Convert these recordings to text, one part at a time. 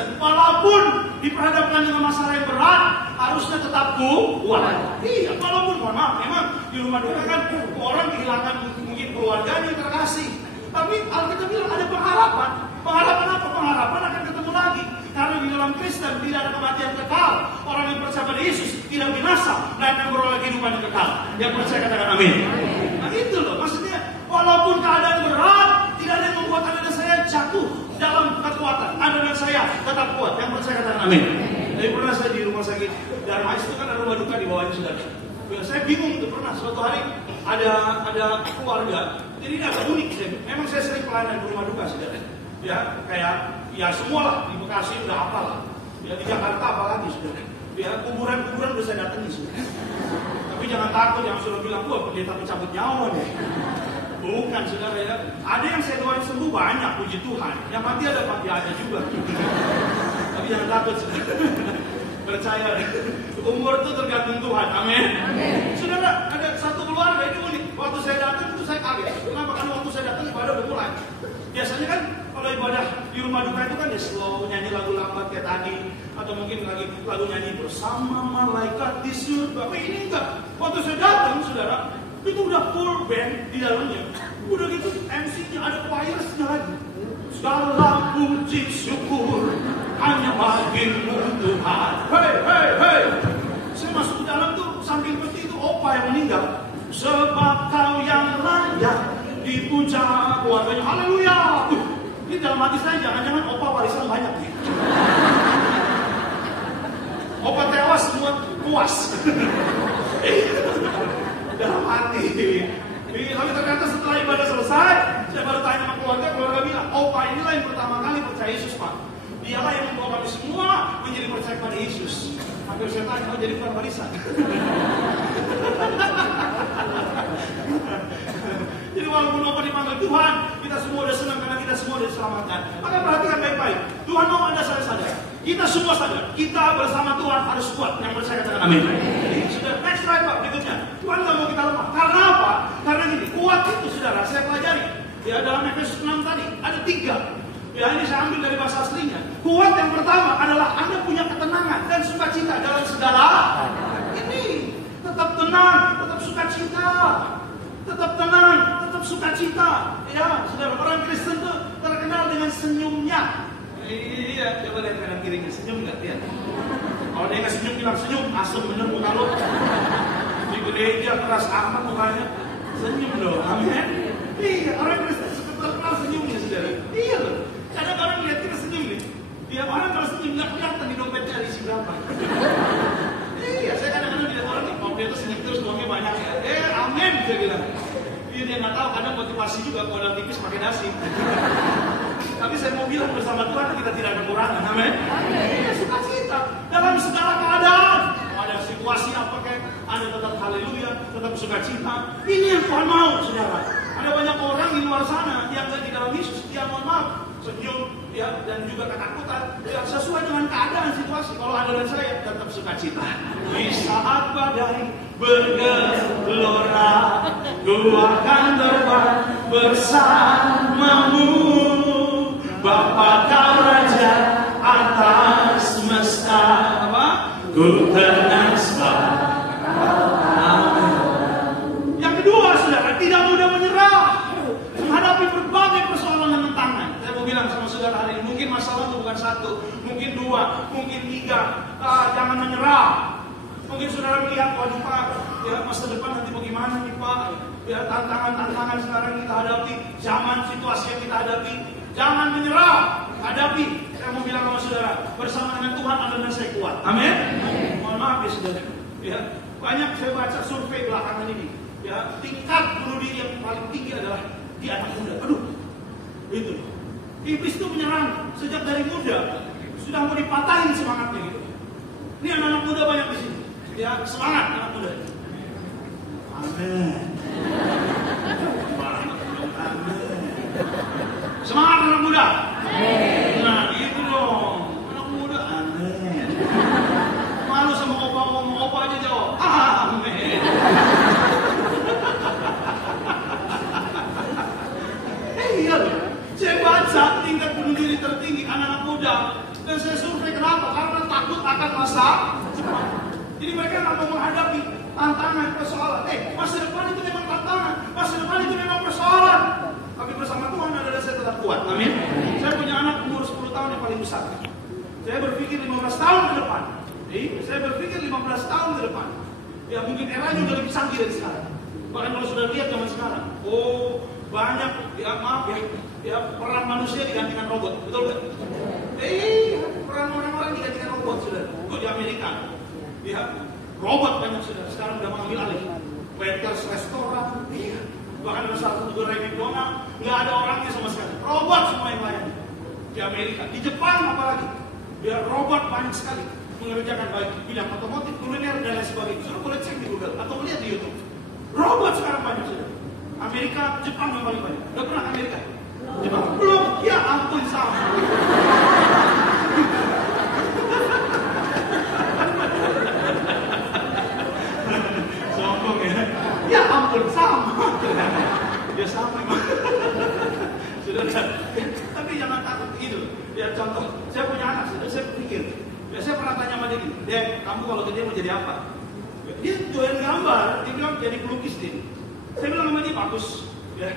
Kristen, walaupun diperhadapkan dengan masalah yang berat, harusnya tetap kuat. Iya, walaupun mohon maaf, memang di rumah duka kan orang kehilangan mungkin keluarganya terkasih. Tapi Alkitab bilang ada pengharapan. Pengharapan apa? Pengharapan akan ketemu lagi. Karena di dalam Kristen tidak ada kematian kekal. Orang yang percaya pada Yesus tidak binasa dan akan beroleh kehidupan yang kekal. Yang percaya katakan amin. Nah itu loh, maksudnya walaupun keadaan berat, tidak ada yang membuat Anda dan saya jatuh dalam kekuatan. Anda dan saya tetap kuat. Yang percaya katakan amin. Jadi pernah saya di rumah sakit Dharma itu kan ada rumah duka di bawahnya saudara. Ya, saya bingung itu pernah suatu hari ada keluarga. Jadi ini agak unik. Memang saya sering pelayanan di rumah duka saudara. Ya kayak ya semua lah di Bekasi udah hafal. Ya di Jakarta apalagi saudara. Ya kuburan udah saya datangi saudara. Tapi jangan takut, jangan suruh bilang wah pendeta pencabut nyawa deh. Bukan saudara ya. Ada yang saya doain sembuh banyak, puji Tuhan. Yang mati ada juga. Tapi jangan takut saudara. Percaya, umur itu tergantung Tuhan. Amin. Saudara, ada satu keluarga ini unik. Waktu saya datang itu saya kaget. Kenapa? Karena waktu saya datang ibadah udah mulai. Biasanya kan kalau ibadah di rumah duka itu kan ya slow, nyanyi lagu lambat kayak tadi, atau mungkin lagi lagu nyanyi bersama malaikat di surga. Tapi ini enggak. Waktu saya datang, saudara, itu udah full band di dalamnya. Udah gitu MC-nya ada choirsnya lagi. Segala puji syukur hanya bagimu Tuhan. Hei. Saya masuk ke dalam tuh samping peti itu opa yang meninggal. Sebab kau yang layak dipuja keluarganya. Haleluya. Ini dalam hati saya jangan-jangan opa warisan banyak nih. Opa tewas semua puas. Dalam hati. Tapi ternyata setelah ibadah selesai, saya baru tanya sama keluarga bilang, opa inilah yang pertama kali percaya Yesus Pak. Dialah yang membawa kami semua menjadi percaya pada Yesus. Hampir saya tanya, jadi bukan warisan. Jadi walaupun opa dipanggil Tuhan, kita semua udah senang karena kita semua udah diselamatkan. Maka perhatikan baik-baik. Tuhan mau Anda sadar. Kita semua sadar. Kita bersama Tuhan harus kuat. Yang percaya katakan amin. Sudah next slide Pak berikutnya. Tuhan nggak mau kita lemah. Karena apa? Karena gini, kuat itu saudara, saya pelajari. Ya dalam Efesus 6 tadi ada 3. Ya ini saya ambil dari bahasa aslinya. Kuat yang pertama adalah Anda punya ketenangan dan sukacita dalam segala. Ini tetap tenang, tetap sukacita. Tetap tenang, tetap sukacita. Ya, saudara, orang Kristen itu terkenal dengan senyumnya. Iya, coba lihat kanan kirinya, senyum nggak dia? Kalau dia nggak senyum, bilang senyum, asem bener muka lo. Di gereja keras amat mukanya, senyum loh, amin. Iya, orang Kristen terkenal senyumnya, saudara. Iya loh. Kadang orang lihat kita senyum nih. Dia orang kalau senyum nggak kelihatan di dompetnya ada isi berapa. Iya, saya kadang-kadang lihat orang nih, mau dia tuh senyum terus uangnya banyak ya. Amin, saya bilang. Dia nggak tahu, kadang motivasi juga kalau dalam tipis pakai nasi. Tapi saya mau bilang bersama Tuhan kita tidak ada kekurangan, amin. Iya, sukacita dalam segala keadaan. Ada situasi apa kayak Anda tetap haleluya, tetap sukacita. Ini yang Tuhan mau, saudara. Ada banyak orang di luar sana yang di dalam Yesus, dia mohon maaf, senyum, ya, dan juga ketakutan. Ya, sesuai dengan keadaan situasi. Kalau Anda dan saya tetap sukacita. Di saat badai bergelora, ku akan terbang bersamamu. Bapa kau raja atas semesta, ku tenang sebab Amin. Yang kedua, saudara, tidak mudah menyerah menghadapi berbagai persoalan dan tantangan. Saya mau bilang sama saudara hari ini, mungkin masalah itu bukan 1, mungkin 2, mungkin 3. Jangan menyerah. Mungkin saudara melihat, waduh Pak, ya masa depan nanti bagaimana nih Pak? Ya tantangan-tantangan sekarang kita hadapi, zaman situasi yang kita hadapi. Jangan menyerah, hadapi. Saya mau bilang sama saudara, bersama dengan Tuhan Anda dan saya kuat. Amin. Mohon maaf ya saudara. Ya, banyak saya baca survei belakangan ini. Ya, tingkat bunuh diri yang paling tinggi adalah di anak muda. Aduh, itu. Iblis itu menyerang sejak dari muda. Sudah mau dipatahin semangatnya gitu. Ini anak-anak muda banyak di sini. Ya, semangat anak muda. Amin. Semangat anak muda. Amin. Nah, gitu dong. Anak muda, amin. Malu sama opa aja jawab. Amin. Iya loh. Saya baca tingkat bunuh diri tertinggi anak-anak muda. Dan saya survei kenapa? Karena takut akan masa depan. Jadi mereka nggak mau menghadapi tantangan, persoalan. Masa depan itu memang tantangan, masa depan itu memang persoalan. Tapi bersama Tuhan adalah saya tetap kuat. Amin. Saya punya anak umur 10 tahun yang paling besar. Saya berpikir 15 tahun ke depan. Saya berpikir 15 tahun ke depan. Ya mungkin eranya udah lebih canggih dari sekarang. Bahkan kalau sudah lihat zaman sekarang, banyak, ya maaf ya peran manusia digantikan robot, betul nggak? Peran orang-orang digantikan robot sudah. Itu di Amerika, ya robot banyak sudah. Sekarang udah mengambil alih. Waiters restoran, bahkan ada salah satu gerai McDonald, nggak ada orangnya sama sekali. Robot semua yang melayani. Di Amerika, di Jepang apalagi, biar robot banyak sekali mengerjakan baik bidang otomotif, kuliner dan lain sebagainya. Sudah boleh cek di Google atau lihat di YouTube. Robot sekarang banyak sudah. Amerika, Jepang yang paling banyak. Udah pernah ke Amerika? Jepang belum? Ya ampun sama. Sombong ya. Ya ampun sama. Ya sama memang. Sudah. Tapi jangan takut gitu. Ya contoh, saya punya anak, saya berpikir. Ya saya pernah tanya sama dia gini, Dek, kamu kalau gede mau jadi apa? Dia doyan gambar, dia bilang jadi pelukis deh. Saya bilang sama dia, bagus, ya,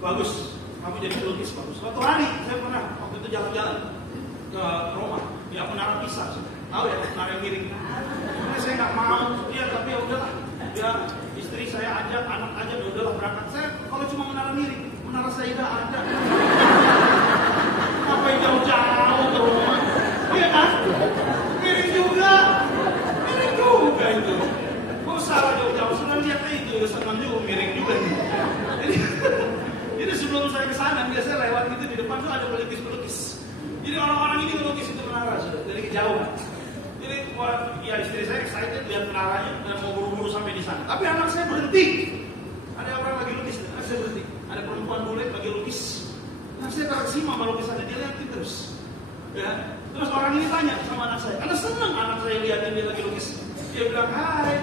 bagus. Kamu jadi pelukis, bagus. Suatu hari saya pernah waktu itu jalan-jalan ke Roma, ya Menara Pisa, tahu ya Menara yang miring. Saya nggak mau, ya tapi ya udahlah. Ya istri saya ajak, anak ajak, ya udahlah berangkat. Saya kalau cuma menara miring, Menara Saida ada. Ngapain jauh-jauh ke Roma? Iya kan? Miring juga itu. Kok salah jauh-jauh? Sudah lihat itu, senang juga, miring juga nih. Jadi sebelum saya ke sana, biasanya lewat gitu di depan tuh ada pelukis-pelukis. Jadi orang-orang ini melukis itu menara sudah dari kejauhan. Jadi ya istri saya excited lihat menaranya dan mau buru-buru sampai di sana. Tapi anak saya berhenti. Ada orang lagi lukis, anak saya berhenti. Ada perempuan bule lagi lukis. Anak saya terkesima sama lukisannya, dia lihatin terus. Ya. Terus orang ini tanya sama anak saya, karena senang anak saya lihatin dia lagi lukis. Dia bilang, "Hai,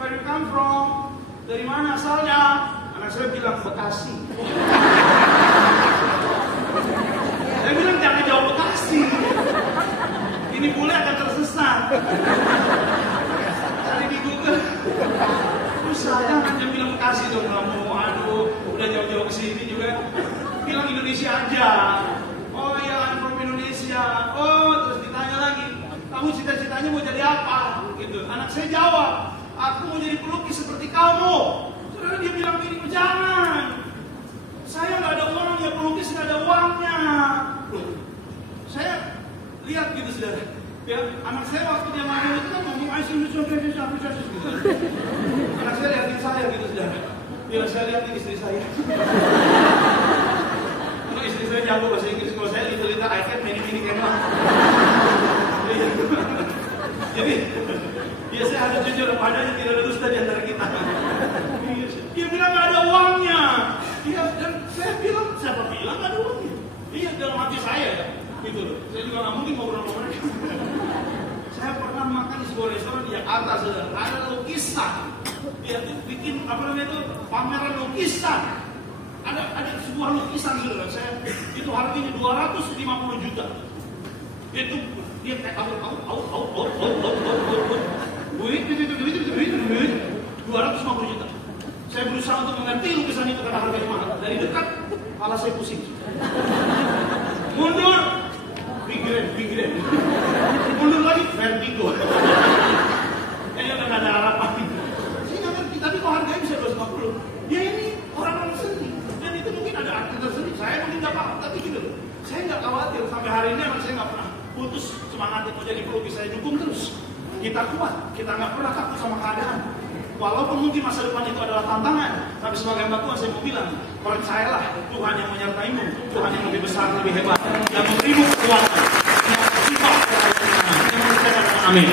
where you come from? Dari mana asalnya?" Anak saya bilang, "Bekasi." Saya bilang, "Jangan jauh Bekasi. Ini bule akan tersesat." Cari di Google. Terus saya hanya bilang Bekasi dong, kamu. Aduh, udah jauh-jauh ke sini juga. Bilang Indonesia aja. Oh iya, I'm from Indonesia. Oh, terus ditanya lagi, kamu cita-citanya mau jadi apa? Gitu. Anak saya jawab, aku mau jadi pelukis seperti kamu. Saudara, dia bilang ini, jangan. Saya nggak ada uang, ya pelukis nggak ada uangnya. Saya lihat gitu saudara. Ya, anak saya waktu dia main itu kan ngomong gitu. Anak saya lihatin saya gitu saudara. Bila saya lihatin istri saya. Istri saya jago bahasa Inggris, kalau saya little I can many cannot. Jadi, ya saya harus jujur padanya, tidak ada dusta di antara kita. Dia bilang nggak ada uangnya. Iya, dan saya bilang, siapa bilang nggak ada uangnya? Iya, dalam hati saya ya, gitu loh. Saya juga nggak mungkin ngobrol sama mereka. Saya pernah makan di sebuah restoran di Jakarta, saudara. Ada lukisan. Dia tuh bikin apa namanya itu pameran lukisan. Ada sebuah lukisan saudara saya, itu harganya 250 juta. Itu dia kayak au 250 juta. Saya berusaha untuk mengerti lukisan itu karena harganya mahal. Dari dekat, kepala saya pusing. Mundur, pinggiran. Mundur lagi, vertigo. Kayaknya nggak ada harapan. Saya nggak ngerti, tapi kok harganya bisa 250? Ya ini orang-orang seni. Dan itu mungkin ada arti tersendiri. Saya mungkin nggak paham, tapi gitu loh. Saya nggak khawatir. Sampai hari ini saya nggak pernah putus semangat itu jadi pelukis. Saya dukung terus. Kita kuat. Kita nggak pernah takut sama keadaan. Walaupun mungkin masa depan itu adalah tantangan, tapi sebagai hamba Tuhan saya mau bilang, percayalah Tuhan yang menyertaimu, Tuhan yang lebih besar, lebih hebat, yang memberimu kekuatan, yang bersifat yang percaya dengan amin.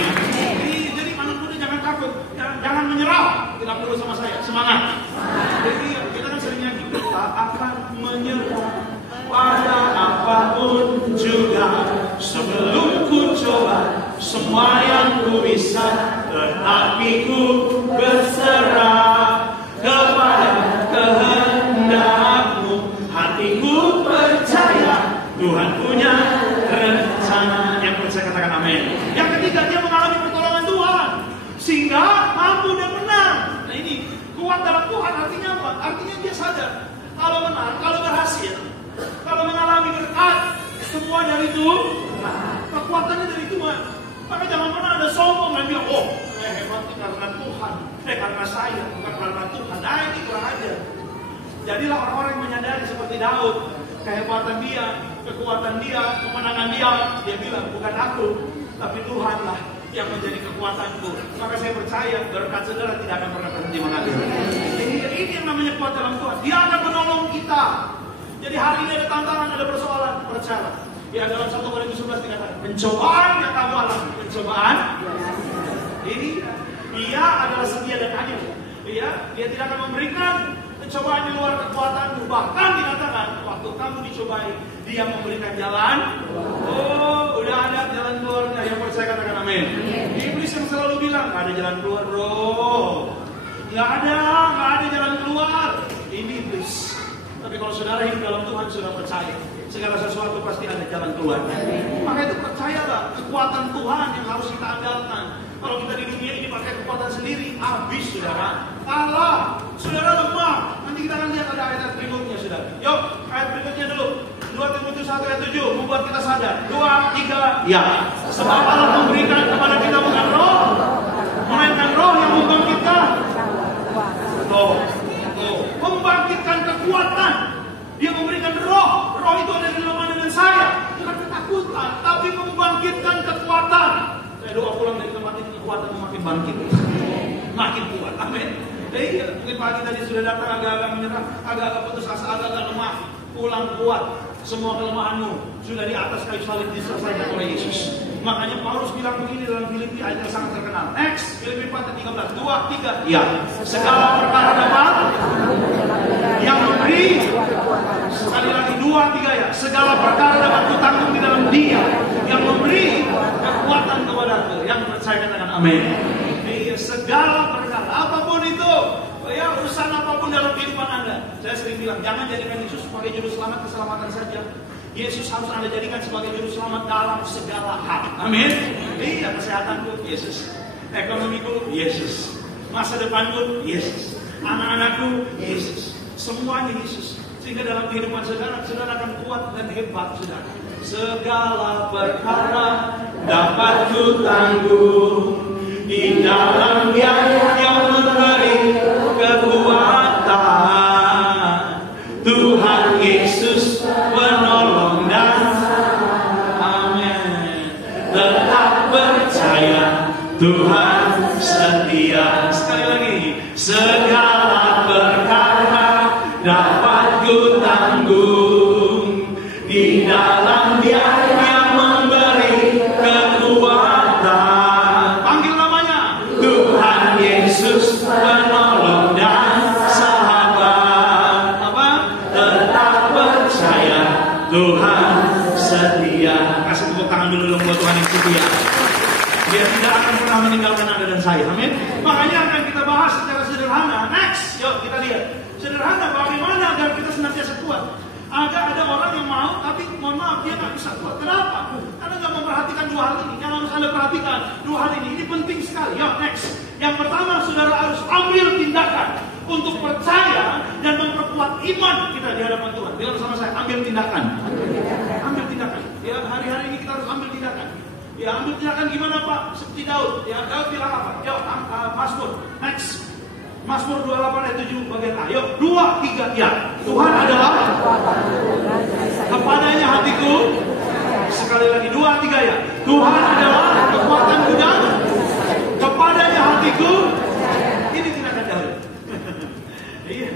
Jadi anak muda jangan takut, jangan menyerah. Kita perlu sama saya, semangat. Jadi kita kan sering nyanyi, kita akan menyerah pada apapun juga, sebelum ku coba semua yang ku bisa, tetapi ku berserah kepada kehendak-Mu. Hatiku percaya Tuhan punya rencana. Yang dia sadar kalau menang, kalau berhasil, kalau mengalami berkat, semua dari Tuhan. Kekuatannya dari Tuhan. Maka jangan pernah ada sombong dan bilang, oh hebat karena Tuhan, karena saya, bukan karena Tuhan. Nah ini kurang aja. Jadilah orang-orang yang menyadari seperti Daud, kehebatan dia, kekuatan dia, kemenangan dia. Dia bilang, bukan aku, tapi Tuhanlah yang menjadi kekuatanku. Maka saya percaya berkat saudara tidak akan pernah berhenti mengalir. Jadi ini yang namanya kuat dalam Tuhan. Dia akan menolong kita. Jadi hari ini ada tantangan, ada persoalan, percaya. Ya dalam 1 Korintus 11 dikatakan, pencobaan yang kamu alami, pencobaan. Ini dia adalah setia dan adil. Dia tidak akan memberikan pencobaan di luar kekuatanmu. Bahkan dikatakan waktu kamu dicobai, dia memberikan jalan. Oh, udah ada jalan keluarnya. Yang percaya katakan amin. Iblis yang selalu bilang, gak ada jalan keluar bro. Gak ada jalan keluar. Ini iblis. Tapi kalau saudara hidup dalam Tuhan, sudah percaya segala sesuatu pasti ada jalan keluar. Maka itu percayalah, kekuatan Tuhan yang harus kita andalkan. Kalau kita di dunia ini pakai kekuatan sendiri, habis saudara. Kalah, saudara lemah. Nanti kita akan lihat ada ayat berikutnya saudara. Yuk, ayat berikutnya dulu. 2 Timotius 1 ayat 7 membuat kita sadar. 2, 3, ya. Sebab Allah memberikan kepada kita bukan roh, melainkan roh yang membangkitkan. Membangkitkan kekuatan. Dia memberikan roh. Roh itu ada di dalam Anda dan saya. Bukan ketakutan, tapi membangkitkan kekuatan. Saya doa pulang dari tempat ini, kekuatan makin bangkit, makin kuat. Amin. Jadi mungkin pagi tadi sudah datang agak-agak menyerah, agak-agak putus asa, agak-agak lemah. Pulang kuat. Semua kelemahanmu sudah di atas kayu salib diselesaikan oleh Yesus. Makanya Paulus bilang begini dalam Filipi, ayat yang sangat terkenal. Next, Filipi 4:13. 2, 3. Ya, segala perkara dapat yang memberi. Sekali lagi 2, 3 ya. Segala perkara dapat kutanggung di dalam Dia yang memberi kekuatan kepadaku. Yang percaya katakan amin. Segala perkara, apapun itu, ya urusan apapun dalam kehidupan Anda. Saya sering bilang, jangan jadikan Yesus sebagai juru selamat keselamatan saja. Yesus harus Anda jadikan sebagai juru selamat dalam segala hal. Amin. Iya, kesehatanku Yesus, ekonomiku Yesus, masa depanku Yesus, anak-anakku Yesus, semuanya Yesus. Sehingga dalam kehidupan saudara, saudara akan kuat dan hebat saudara. Segala perkara dapat ku tanggung di dalam Dia yang memberi kekuatan. Tuhan Yesus penolong dan amin. Tetap percaya Tuhan setia. Sekali lagi, segala perkara dapat ku tanggung di dalam Dia yang memberi kekuatan. Panggil namanya Tuhan Yesus penolong dan sahabat. Apa? Tetap percaya Tuhan setia. Kasih tepuk tangan dulu dong buat Tuhan yang setia. Dia tidak akan pernah meninggalkan Anda dan saya. Amin. Makanya akan kita bahas secara sederhana. Next, yuk kita lihat. Sederhana bagaimana agar kita senantiasa kuat. Ada orang yang mau, tapi mohon maaf dia nggak bisa kuat. Kenapa? Karena nggak memperhatikan dua hal ini. Yang harus Anda perhatikan dua hal ini. Ini penting sekali. Yuk next. Yang pertama, saudara harus ambil tindakan untuk percaya dan memperkuat iman kita di hadapan Tuhan. Bilang sama saya, ambil tindakan. Ambil tindakan. Ya hari-hari ini kita harus ambil tindakan. Ya ambil tindakan gimana Pak? Seperti Daud. Ya Daud bilang apa? Yuk Mazmur. Next. Mazmur 28 ayat 7 bagian A. Yuk 2, 3 ya. Tuhan adalah kepadanya hatiku. Sekali lagi 2, 3 ya. Tuhan adalah kekuatanku dan kepadanya hatiku. Ini tindakan Daud. Iya.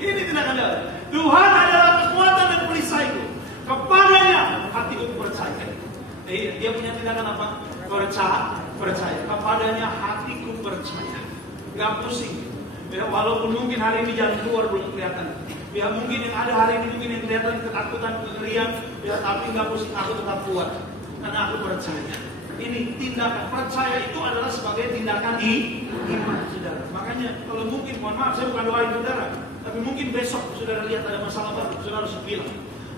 Ini tindakan Daud. Tuhan adalah kekuatan dan perisaiku. Kepadanya hatiku percaya. Dia punya tindakan apa? Percaya. Kepadanya hatiku percaya. Gak pusing. Ya, walaupun mungkin hari ini jalan keluar belum kelihatan. Ya mungkin yang ada hari ini mungkin yang kelihatan ketakutan, kengerian. Ya tapi gak pusing, aku tetap kuat. Karena aku percaya. Ini tindakan percaya itu adalah sebagai tindakan iman, saudara. Makanya kalau mungkin, mohon maaf saya bukan doain saudara, tapi mungkin besok saudara lihat ada masalah baru, saudara harus bilang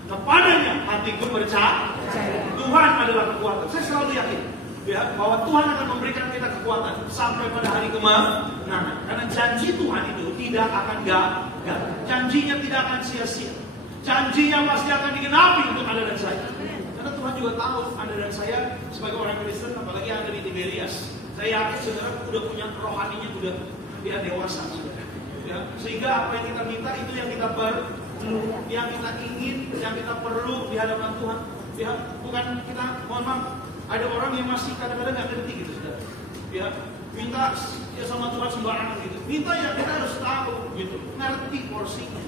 kepadanya hatiku percaya. Tuhan adalah kekuatan. Saya selalu yakin ya, bahwa Tuhan akan memberikan kita kekuatan sampai pada hari kemenangan. Karena janji Tuhan itu tidak akan enggak. Janjinya tidak akan sia-sia. Janjinya pasti akan digenapi untuk Anda dan saya. Karena Tuhan juga tahu Anda dan saya sebagai orang Kristen, apalagi yang ada di Tiberias. Saya yakin saudara udah punya rohaninya, udah dia dewasa, saudara. Ya, sehingga apa yang kita minta itu yang kita perlu, yang kita ingin, yang kita perlu di hadapan Tuhan. Ya, bukan kita, mohon maaf, ada orang yang masih kadang-kadang nggak ngerti gitu, saudara. Ya, minta ya sama Tuhan sembarangan gitu. Minta ya kita harus tahu gitu, ngerti porsinya.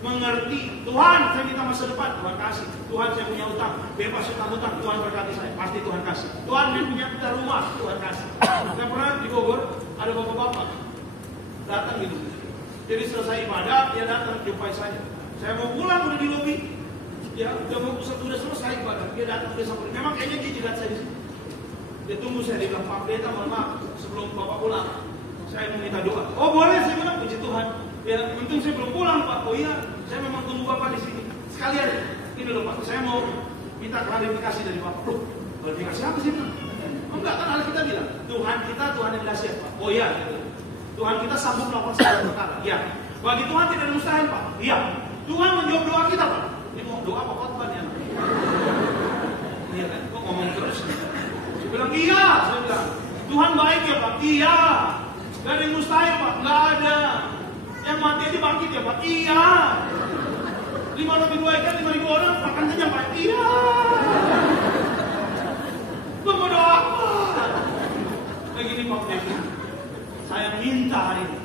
Mengerti, Tuhan saya minta masa depan, Tuhan kasih. Tuhan saya punya utang, bebas utang-utang, Tuhan berkati saya, pasti Tuhan kasih. Tuhan saya punya kita rumah, Tuhan kasih. Saya pernah di Bogor, ada bapak-bapak datang gitu. Jadi selesai ibadah, dia datang jumpai saya. Saya mau pulang udah di lobi, ya udah selesai ibadah, dia datang udah sampai. Memang kayaknya dia jidat saya di sini. Dia tunggu saya, dia bilang, Pak Pendeta, mohon maaf, sebelum bapak pulang, saya mau minta doa. Oh boleh, saya bilang, puji Tuhan. Ya, untung saya belum pulang Pak. Oh iya, saya memang tunggu Bapak di sini. Sekalian, ini loh Pak, saya mau minta klarifikasi dari Bapak. Loh, klarifikasi apa sih Pak? Oh, enggak, kan kita bilang, Tuhan kita, Tuhan yang dahsyat Pak. Oh iya, gitu. Tuhan kita sanggup melakukan segala perkara. Iya. Bagi Tuhan tidak ada mustahil Pak. Iya. Tuhan menjawab doa kita Pak. Ini mau doa apa khotbah ya? Iya kan? Kok ngomong terus? Saya bilang iya, saya bilang. Tuhan baik ya Pak. Iya. Gak ada yang mustahil Pak. Gak ada. Yang mati aja bangkit ya Pak? Iya. 5 roti 2 ikan 5.000 orang makan kenyang Pak? Iya. Lu mau doa apa? Begini Pak Devi, saya minta hari ini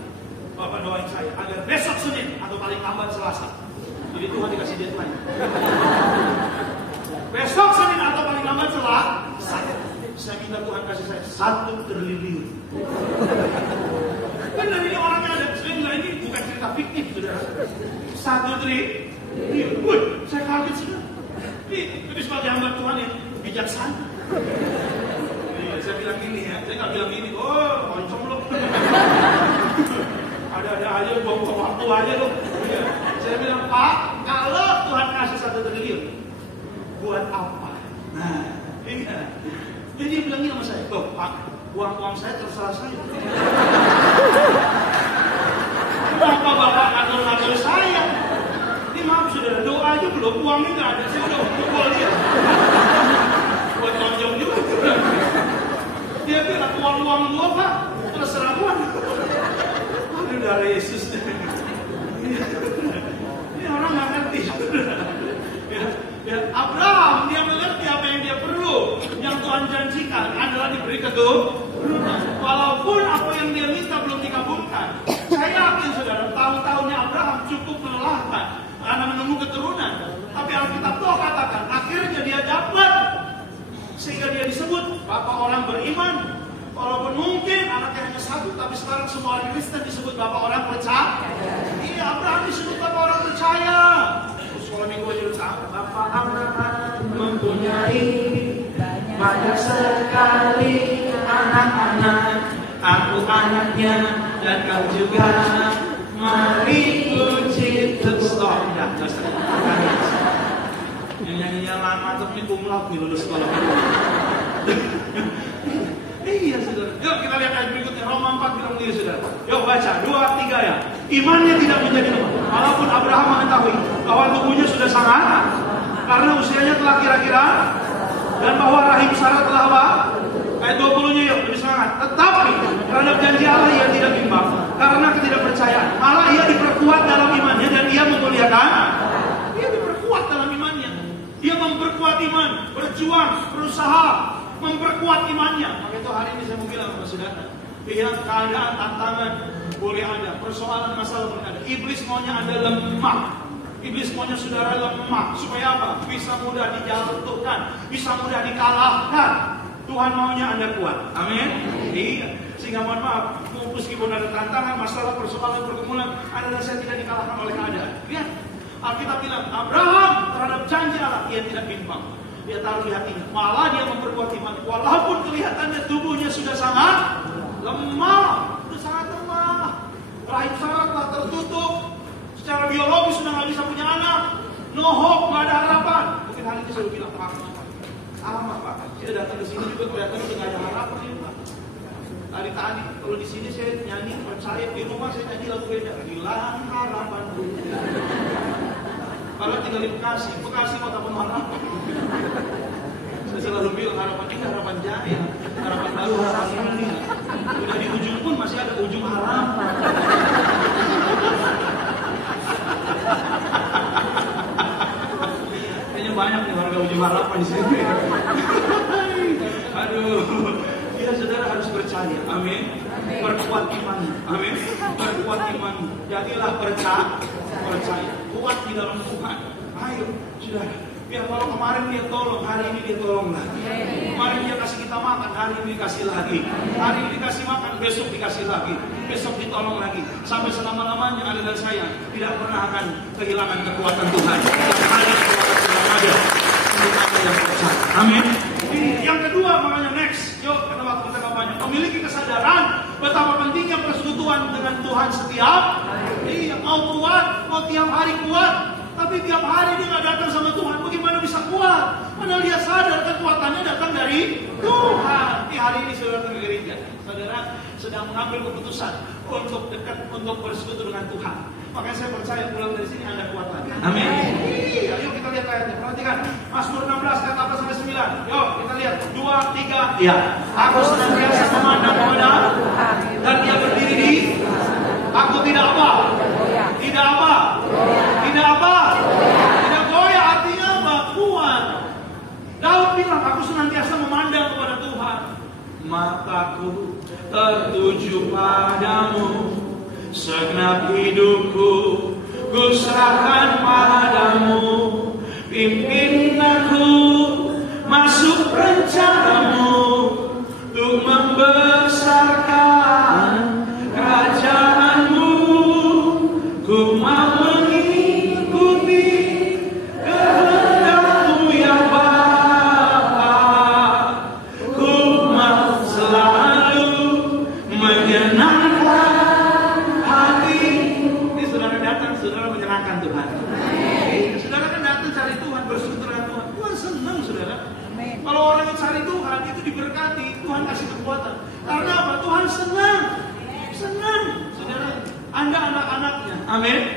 Bapak doain saya agar besok Senin atau paling lambat Selasa. Jadi Tuhan dikasih deadline. Besok Senin atau paling lambat Selasa. Saya minta Tuhan kasih saya 1 triliun. Benar ini orangnya ada. Ini bukan cerita fiktif, saudara. 1 triliun. Wih, saya kaget sudah. Ini sebagai hamba Tuhan yang bijaksana. Saya bilang gini ya, saya nggak bilang gini. Oh, moncong lo. Ada aja, buang-buang waktu aja lo. Saya bilang, Pak, kalau Tuhan kasih 1 triliun, buat apa? Nah, ini. Jadi dia bilang gini sama saya, loh Pak, uang saya terserah saya. Bapak ngatur saya. Ini maaf saudara, doa aja belum, uangnya nggak ada. Saya udah pukul dia. Buat tonjong juga. Dia bilang uang gua Pak, terserah gua. Aduh dari Yesus. Ini orang nggak ngerti. Ya, Abraham dia mengerti apa yang dia perlu. Yang Tuhan janjikan adalah diberi keturunan. Walaupun apa yang dia minta belum dikabulkan. Saya yakin saudara, tahun-tahunnya Abraham cukup melelahkan karena menunggu keturunan. Tapi Alkitab toh katakan, akhirnya dia dapat. Sehingga dia disebut bapak orang beriman. Walaupun mungkin anaknya hanya 1, tapi sekarang semua orang Kristen disebut bapak orang percaya. Iya, Abraham disebut bapak orang percaya. Sekolah minggu aja udah tahu. Bapak Abraham mempunyai banyak sekali anak-anak. Aku anaknya dan kau juga. Mari puji Tuhan. Yang nyanyinya lama tapi kumlot nih lulus sekolah. Iya saudara. Yuk kita lihat ayat berikutnya. Roma 4 bilang begini saudara. Yuk baca 2, 3 ya. Imannya tidak menjadi lemah. Walaupun Abraham mengetahui bahwa tubuhnya sudah sangat karena usianya telah kira-kira dan bahwa rahim Sarah telah apa? Ayat 20-nya yuk lebih semangat. Tetapi terhadap janji Allah ia tidak bimbang karena ketidakpercayaan. Malah ia diperkuat dalam imannya dan ia memuliakan. Ia diperkuat dalam imannya. Dia memperkuat iman, berjuang, berusaha memperkuat imannya. Maka itu hari ini saya mau bilang sama saudara, lihat keadaan, tantangan boleh ada, persoalan masalah boleh ada. Iblis maunya Anda lemah. Iblis maunya saudara lemah. Supaya apa? Bisa mudah dijatuhkan, bisa mudah dikalahkan. Tuhan maunya Anda kuat. Amin. Iya. Sehingga mohon maaf, meskipun ada tantangan, masalah, persoalan, pergumulan, Anda dan saya tidak dikalahkan oleh keadaan. Lihat, Alkitab bilang Abraham terhadap janji Allah ia tidak bimbang. Dia taruh di hatinya. Malah dia memperkuat iman. Walaupun kelihatannya tubuhnya sudah sangat lemah, sudah sangat lemah. Rahim Sarah telah tertutup. Secara biologis sudah nggak bisa punya anak. No hope, nggak ada harapan. Mungkin hari ini saya bilang sama Pak. Saya datang ke sini juga kelihatan udah nggak ada harapan ini Pak. Tadi kalau di sini saya nyanyi percaya, di rumah saya nyanyi lagu beda. Hilang harapanku. Kalau tinggal di Bekasi kota penuh harapan. Saya selalu bilang harapan kita harapan jaya, harapan baru harapan ini. Udah di ujung pun masih ada ujung harapan. Kayaknya banyak nih warga ujung harapan di sini. Aduh, ya saudara harus percaya, amin. Perkuat iman, amin. Perkuat iman, jadilah percaya, kuat di dalam Tuhan. Ayo, saudara. Biar kalau kemarin dia tolong, hari ini dia tolong lagi. Kemarin dia kasih kita makan, hari ini dikasih lagi. Hari ini dikasih makan, besok dikasih lagi. Besok ditolong lagi. Sampai selama-lamanya Anda dan saya tidak pernah akan kehilangan kekuatan Tuhan. Hari kekuatan Tuhan ada. Untuk apa yang percaya. Amin. Yang kedua makanya next. Yuk, karena waktu kita gak banyak. Memiliki kesadaran betapa pentingnya persekutuan dengan Tuhan setiap. Iya, mau kuat, mau tiap hari kuat. Tapi tiap hari dia nggak datang sama Tuhan, bagaimana bisa kuat? Karena dia sadar kekuatannya datang dari Tuhan. Di hari ini saudara datang ke gereja, saudara sedang mengambil keputusan untuk dekat, untuk bersekutu dengan Tuhan. Makanya saya percaya pulang dari sini Anda kuat lagi. Amin. Yuk kita lihat ayatnya. Perhatikan Mazmur 16 ayat 8 sampai 9. Yuk kita lihat 2, 3. Ya. Aku senantiasa memandang kepada dan dia berdiri di. Aku tidak apa? Tidak apa? Tidak apa? Tidak goyah, artinya apa? Kuat. Daud bilang, aku senantiasa memandang kepada Tuhan. Mataku tertuju padamu, segenap hidupku ku serahkan padamu. Pimpin aku masuk rencanamu untuk membesarkan kerajaanmu. Ku mau mengikuti kehendak-Mu ya Bapa. Ku mau selalu menyenangkan hati. Ini saudara datang, saudara menyenangkan Tuhan. Saudara kan datang cari Tuhan, bersekutu dengan Tuhan. Tuhan senang saudara. Kalau orang yang cari Tuhan itu diberkati, Tuhan kasih kekuatan. Karena apa? Tuhan senang. Senang, saudara. Anda anak-anaknya, amin.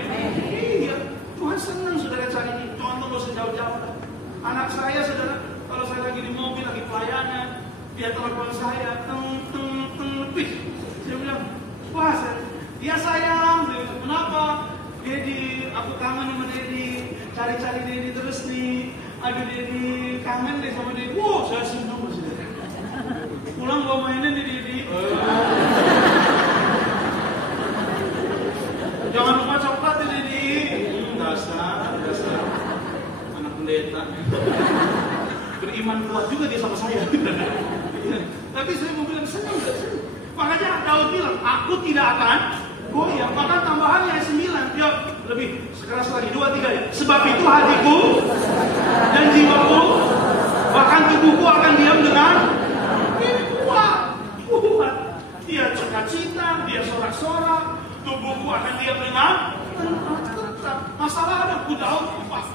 Iya, Tuhan senang saudara cari ini. Contoh gak usah jauh-jauh. Anak saya saudara, kalau saya lagi di mobil, lagi pelayanan, dia telepon saya, saya bilang, wah, dia sayang, kenapa? Dedi, aku kangen sama Dedi, cari-cari Dedi terus nih. Aduh Dedi, kangen deh sama Dedi. Wow, saya senang saudara. Pulang gua mainin di Dedi. Jangan lupa coklat ini. Dasar anak pendeta. Beriman kuat juga dia sama saya. Tapi saya mau bilang senang. Makanya Daud bilang, aku tidak akan goyah. Bahkan tambahannya ayat 9. Yuk, lebih sekeras lagi 2, 3 ya. Sebab itu hatiku dan jiwaku, bahkan tubuhku akan diam dengan kuat. Dia cita-cita, dia sorak-sorak. Tubuhku akan diam dengan tetap. Masalah ada, Daud.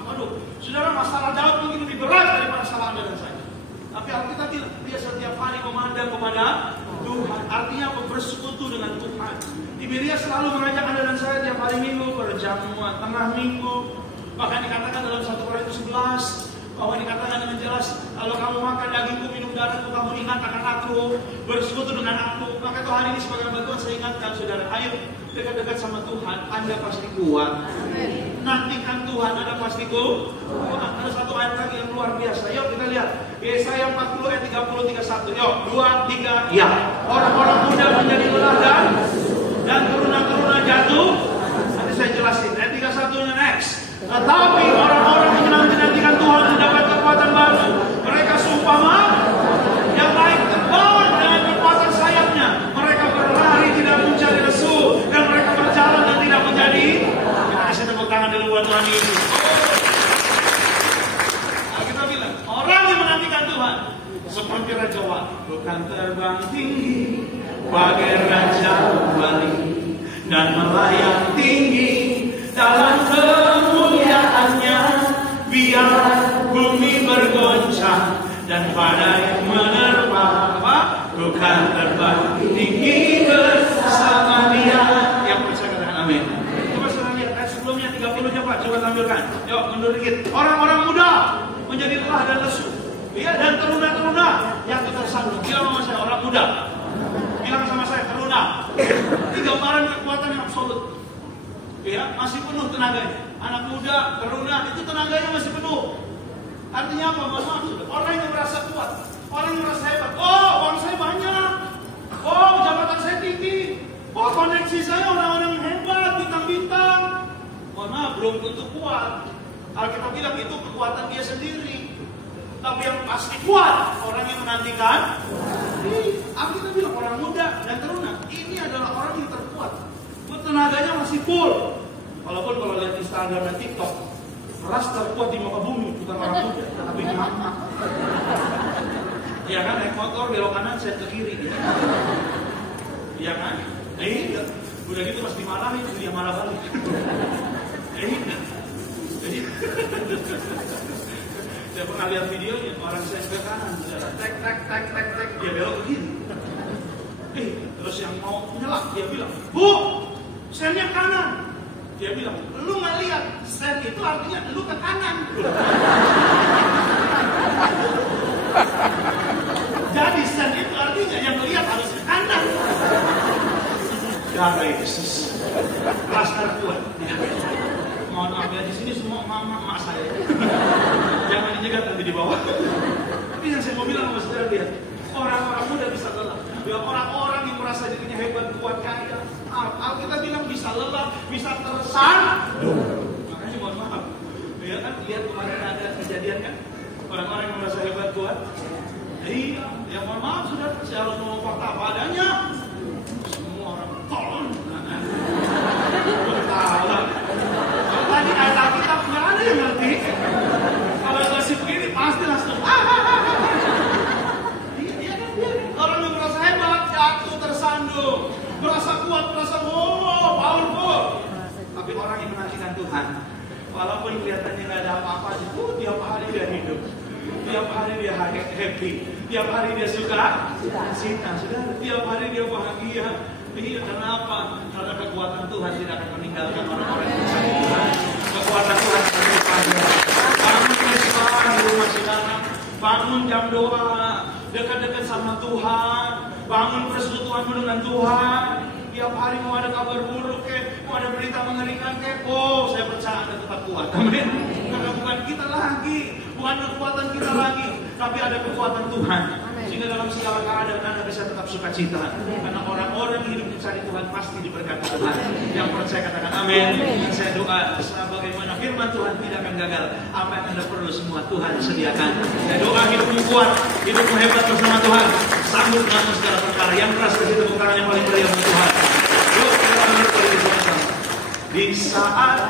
Aduh, saudara, masalah Daud mungkin lebih berat daripada masalah Anda dan saya. Tapi Alkitab bilang, dia setiap hari memandang kepada Tuhan. Artinya bersekutu dengan Tuhan. Tiberia selalu mengajak Anda dan saya tiap hari Minggu berjamuan, tengah minggu. Bahkan dikatakan dalam 1 Korintus 11 bahwa dikatakan dengan jelas, kalau kamu makan dagingku, minum darahku, kamu ingat akan aku, bersekutu dengan aku. Maka itu hari ini sebagai bantuan saya ingatkan saudara, ayo dekat-dekat sama Tuhan, Anda pasti kuat. Nantikan Tuhan, Anda pasti kuat. Ada satu ayat lagi yang luar biasa. Yuk kita lihat Yesaya 40 ayat 30, 31. Yuk 2, 3. Ya, orang-orang muda menjadi lelah dan teruna-teruna jatuh. Nanti saya jelasin. Ayat 31-nya next. Tetapi orang-orang yang menanti-nantikan Tuhan mendapat kekuatan baru. Mereka seumpama yang naik terbang dengan kekuatan sayapnya. Mereka berlari tidak mencari lesu, dan mereka berjalan dan tidak menjadi. Kita kasih tepuk tangan dulu buat Tuhan Yesus. Kita bilang orang yang menantikan Tuhan seperti Raja Wali, bukan terbang tinggi bagai Raja Wali dan melayang tinggi dalam kemuliaannya, biar bumi bergoncang dan badai menerpa. ku kan terbang tinggi bersama Dia. Yang percaya katakan amin. Coba saudara lihat ayat sebelumnya 30-nya Pak, coba tampilkan. Yuk mundur dikit. Orang-orang muda menjadi lelah dan lesu. Ya, dan teruna-teruna yang tersandung. Bilang sama saya, orang muda. Bilang sama saya, teruna. Ini gambaran kekuatan yang absolut. Ya, masih penuh tenaganya. Anak muda, teruna, itu tenaganya masih penuh. Artinya apa? Maaf, orang yang merasa kuat, orang yang merasa hebat. Oh, uang saya banyak. Oh, jabatan saya tinggi. Oh, koneksi saya orang-orang yang hebat, bintang-bintang. Mohon maaf, belum tentu kuat. Alkitab bilang itu kekuatan dia sendiri. Tapi yang pasti kuat, orang yang menantikan. Alkitab bilang orang muda dan teruna. Ini adalah orang yang terkuat. Tenaganya masih full. Walaupun kalau lihat Instagram dan TikTok, ras terkuat di muka bumi bukan orang muda, tapi mama. Iya kan, naik motor belok kanan saya ke kiri. Iya kan? Iya. Udah gitu pas dimarahin dia marah balik. Jadi saya pernah lihat videonya orang saya ke kanan, tek, dia belok ke kiri. Terus yang mau nyelak dia bilang, "Bu, sennya kanan." Dia bilang, "Lu nggak lihat, sen itu artinya lu ke kanan." Jadi sen itu artinya yang lihat harus ke kanan. Darah Yesus, kelas terkuat. Mohon maaf ya, di sini semua mama saya. Jangan dijegat nanti di bawah. Tapi yang saya mau bilang sama saudara, lihat, orang-orang muda bisa lelah. Orang-orang yang merasa dirinya hebat, kuat, kaya, Alkitab bilang bisa lelah, bisa tersandung. Makanya mohon maaf. Ya kan, lihat kemarin ada kejadian kan, orang-orang yang merasa hebat, kuat. Iya, ya mohon maaf sudah, saya harus ngomong fakta apa adanya. Semua orang tolong. Bertahan. Tadi ayat Alkitab nggak ada yang ngerti. Kalau ngasih begini pasti langsung. Orang yang merasa hebat, jatuh tersandung, merasa kuat, merasa powerful. Tapi orang yang menantikan Tuhan, walaupun kelihatannya nggak ada apa-apa, itu tiap hari dia hidup, tiap hari dia happy, tiap hari dia suka, cita, sudah, tiap hari dia bahagia. Iya, kenapa? Karena kekuatan Tuhan tidak akan meninggalkan orang-orang yang percaya Tuhan. Kekuatan Tuhan selalu ada. Bangun Islam di rumah saudara, bangun jam doa, dekat-dekat sama Tuhan, bangun persekutuan dengan Tuhan. Tiap hari mau ada kabar buruk mau ada berita mengerikan oh saya percaya Anda tetap kuat. Amin. Karena bukan kita lagi, bukan kekuatan kita lagi, tapi ada kekuatan Tuhan. Sehingga dalam segala keadaan Anda bisa tetap sukacita. Karena orang-orang hidup mencari Tuhan pasti diberkati Tuhan. Yang percaya katakan amin. Saya doa sebagaimana firman Tuhan tidak akan gagal. Apa yang Anda perlu semua Tuhan sediakan. Saya doa hidupmu kuat, hidupmu hebat bersama Tuhan. Sanggup dalam segala perkara. Yang keras di situ perkara yang paling meriah Tuhan. Yuk kita ambil di saat